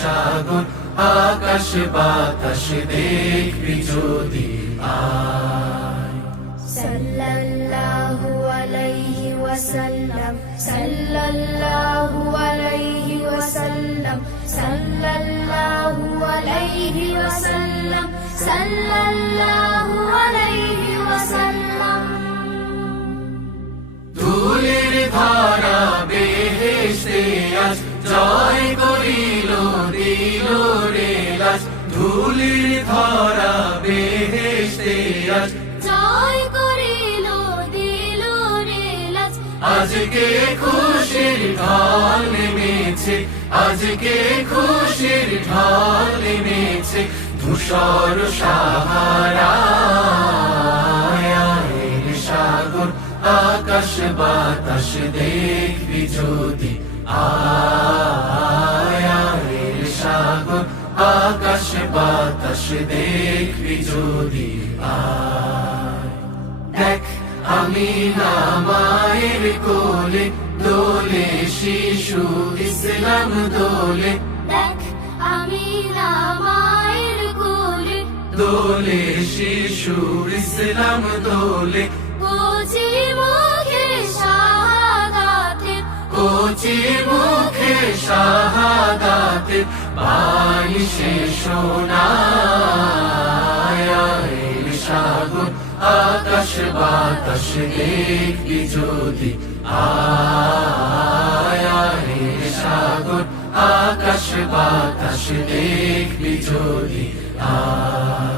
সাগর, আকাশ বাতাস দেখবি যদি সাল্লাল্লাহু আলাইহি ওয়াসাল্লাম, সাল্লাল্লাহু আলাইহি ওয়াসাল্লাম, সাল্লাল্লাহু আলাইহি ওয়াসাল্লাম, সাল্লাল্লাহু বেহেশতে আজ জয় করিল দিল রে লাজ ধুলির ধারা বেহেশতে আজ জয় করিল দিল রে লাজ আজকে খুশির ঢাল নেমেছে আজকে খুশির ঢাল নেমেছে ধূসর সাহারা। সাগর আকাশ বাতাস দেখবি যদি। আয় সাগর আকাশ বাতাস দেখবি যদি। আয় দেখ আমি না মায়ের কোলে দোলে শিশু ইসলাম দোলে। দেখ আমি না মায়ের কোলে। দোলে শিশু ইসলাম দোলে। মুখে শাহাদাতে বাণী সে শোনায় সাগর আকাশ বাতাস দেখবি যদি। আয় সাগর আকাশ বাতাস দেখবি যদি। আয়